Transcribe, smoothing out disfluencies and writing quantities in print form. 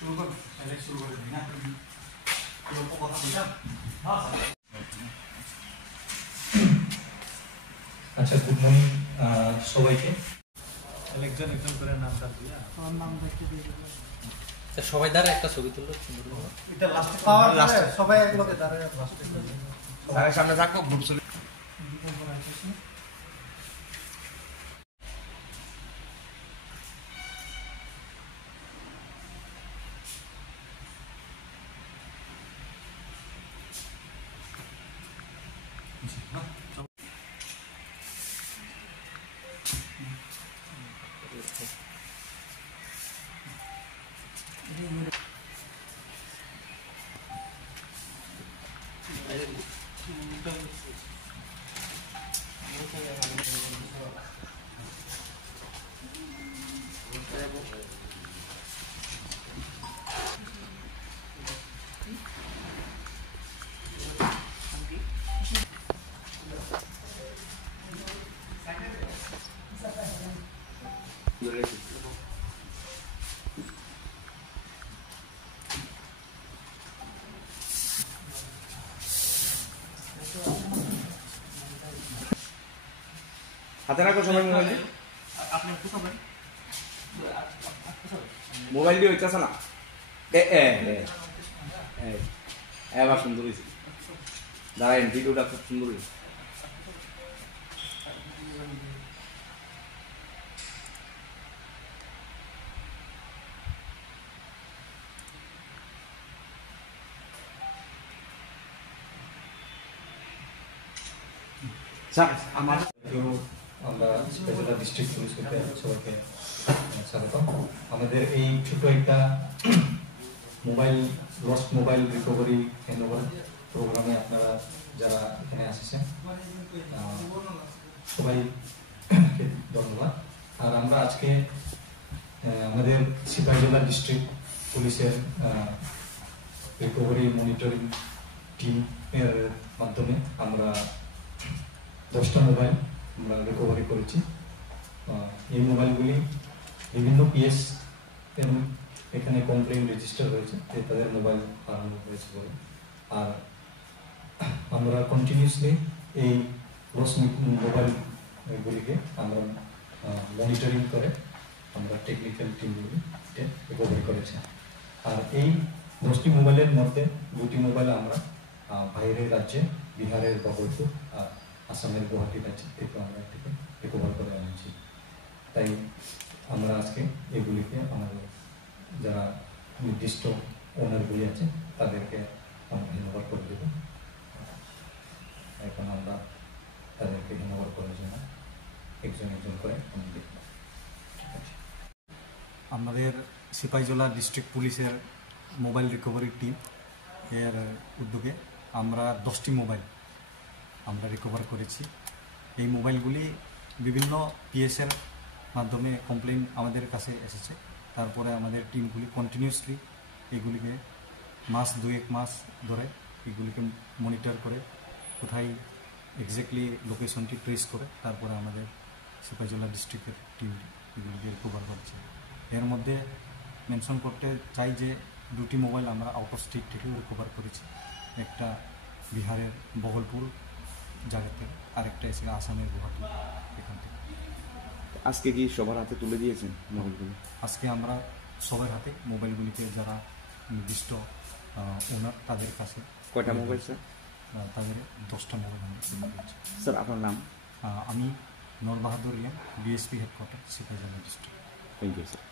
শুরু করুন, তাহলে শুরু করে দিই না অল্প কথা বললাম। হ্যাঁ আচ্ছা, গুড মর্নিং সবাইকে। একজন একজন করে নামটা দিয়ে আমার নাম দেখতে দিয়ে দেবো। সবাই দ্বারা একটা ছবি তুললো এটা লাস্টে পাওয়ার লাস্টে সবাই এক লোকে দাঁড়ায় লাস্টে স্যারের সামনে থাকো গ্রুপ ছবি। হাতে রাখো সবাই মোবাইল। আপনি একটু সবাই মোবাইল দিয়ে হইতেছে না। এবার সুন্দর হয়েছে, দাঁড়াই ভিডিওটা খুব সুন্দর হয়েছে। আমরা সিপাহীজলা ডিস্ট্রিক্ট পুলিশ থেকে সবাইকে স্বাগত। আমাদের এই ছোট একটা লস্ট মোবাইল রিকভারি হ্যান্ডওভার প্রোগ্রামে আপনারা যারা এখানে আসছেন সবাইকে ধন্যবাদ। আর আমরা আজকে আমাদের সিপাহীজলা ডিস্ট্রিক্ট পুলিশের রিকভারি মনিটরিং টিমের মাধ্যমে আমরা 10টা মোবাইল আমরা রিকভারি করেছি। এই মোবাইলগুলি বিভিন্ন পিএস এখানে কমপ্লেইন রেজিস্টার হয়েছে যে তাদের মোবাইল হারানো হয়েছে বলে। আর আমরা কন্টিনিউসলি এই লস মোবাইলগুলিকে আমরা মনিটরিং করে আমরা টেকনিক্যাল টিমগুলিতে রিকভারি করেছি। আর এই 10টি মোবাইলের মধ্যে 2টি মোবাইল আমরা বাইরের রাজ্যে বিহারের বগলপুর আর আসামের গুয়াহাটি রাজ্য থেকে আমরা থেকে রিকভার করে আনছি। তাই আমরা আজকে এগুলিকে আমাদের যারা নির্দিষ্ট ওনারগুলি আছে তাদেরকে আমরা হ্যান্ডওভার করে দেব। এখন আমরা তাদেরকে হ্যান্ডওভার করার জন্য একজন একজন করে আমি দেখব। আমাদের সিপাহীজলা ডিস্ট্রিক্ট পুলিশের মোবাইল রিকভারি টিম এর উদ্যোগে আমরা 10টি মোবাইল আমরা রিকভার করেছি। এই মোবাইলগুলি বিভিন্ন পিএসের মাধ্যমে কমপ্লেইন আমাদের কাছে এসেছে। তারপরে আমাদের টিমগুলি কন্টিনিউসলি এগুলিকে এক মাস ধরে এগুলিকে মনিটর করে কোথায় এক্স্যাক্টলি লোকেশনটি ট্রেস করে তারপরে আমাদের সিপাহীজলা ডিস্ট্রিক্টের টিম এগুলিকে রিকভার করছে। এর মধ্যে মেনশন করতে চাই যে 2টি মোবাইল আমরা আউট অফ স্টেট থেকেও রিকভার করেছি। একটা বিহারের বগলপুর জায়গা থেকে, আরেকটা এসে আসামের গুয়াহাটি এখান থেকে। আজকে কি সবার হাতে তুলে দিয়েছেন মোবাইলগুলো? আজকে আমরা সবার হাতে মোবাইলগুলিকে যারা নির্দিষ্ট ওনার তাদের কাছে। কয়টা মোবাইল স্যার? তাদের 10টা মোবাইল আমরা করেছি। স্যার আপনার নাম? আমি Noor Bahadur Riyan, DSP headquarter Sepahijala district. Thank you sir.